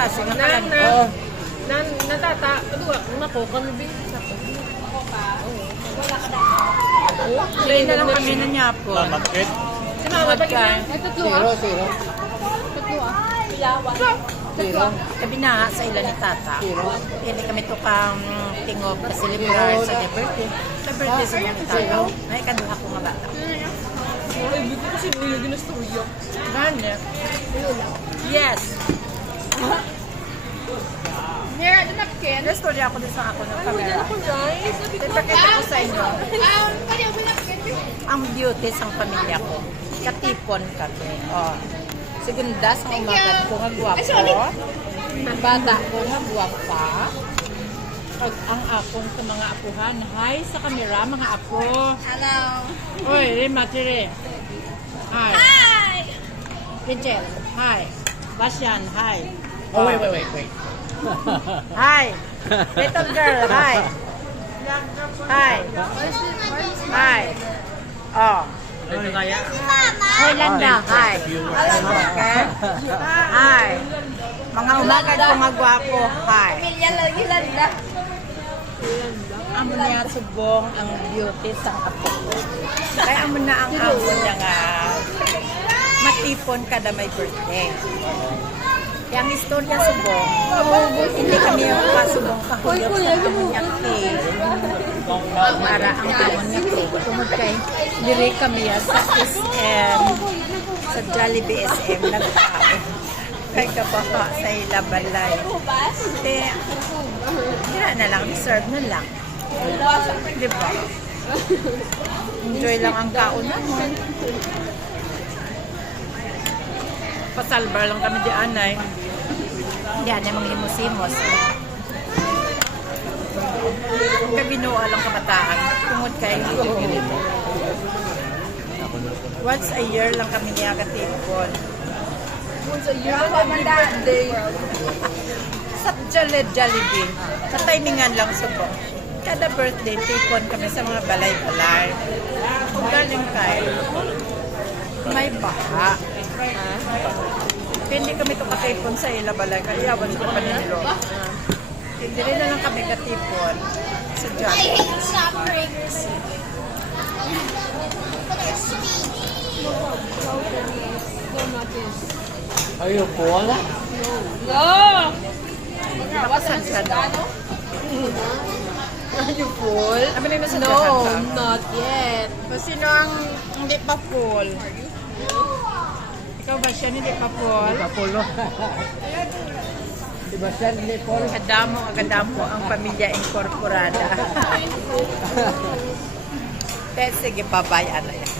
klase nga Nan, kalan. natata, ano ba? Nako, kami ba? Play na lang kami na niya po. Bakit? Sinama ba kita? Zero. Zero. Sabi na sa ila ni Tata. Hindi kami to kang tingog na celebrar sa niya birthday. Sa birthday sa niya ni Tata. May kaduha ko nga bata. Ay, buti ko sinuyo, ginustuyo. Ganya. Yes. Mira, the napkin. Gusto rin ako din sa ako ng camera. Ako guys, Ipakita ko sa inyo Pwede ako napkin. ang beauty sa pamilya ko. Katipon kami. Oh. Segunda sa umaga ko nga guwapo. Bata ko nga guwapa. Pag ang akong sa mga apuhan. Hi sa kamera, mga apo. Hello. Oy, Rima, Tire. Hi. Hi! Pichel. Hi. Basyan, hi. Oh, wait. Hi. Little girl, hi. Hi. Hi. Oh. Ito kaya? Hoy, Landa, hi. Okay? Hi. Mga umaga ko nga gwapo, hi. Pamilya lagi landa. Amo niya subong ang beauty sa apo ko. Kaya amo na ang amo niya nga matipon kada may birthday. Yang istorya subong, hindi kami yung pasubong kahulog sa amo niya cake. Para ang amo niya cake. Tungod kay diri kami sa SM, sa Jollibee SM, nagkain. Kay kapaha sa ilabalay. Kaya na lang, deserve na lang. Di ba? Enjoy lang ang kauna mo. Pasalbar lang kami di anay. Di anay mga limos-limos. Kabinuha lang kabataan. Tungod kay once a year lang kami niya katipon. once a year, every birthday. Sa Jollibee, sa timingan lang subong. Kada birthday, tipon kami sa mga balay-balay. Kung galing kayo, may baha. Hindi kami ito katipon sa ila balay. Kaya yawan sa panilo. Hindi rin na lang kami katipon sa I Jollibee. hate stop breakers. Ayoko, wala. No! Nakasan siya no? Are you full? Abi na sa No, not yet. Sino ang hindi pa full? Ikaw ba siya hindi pa full? Kapulo. Diba siya, hindi po. Agadamo ang pamilya incorporada. Sige, bye-bye. Ano yan?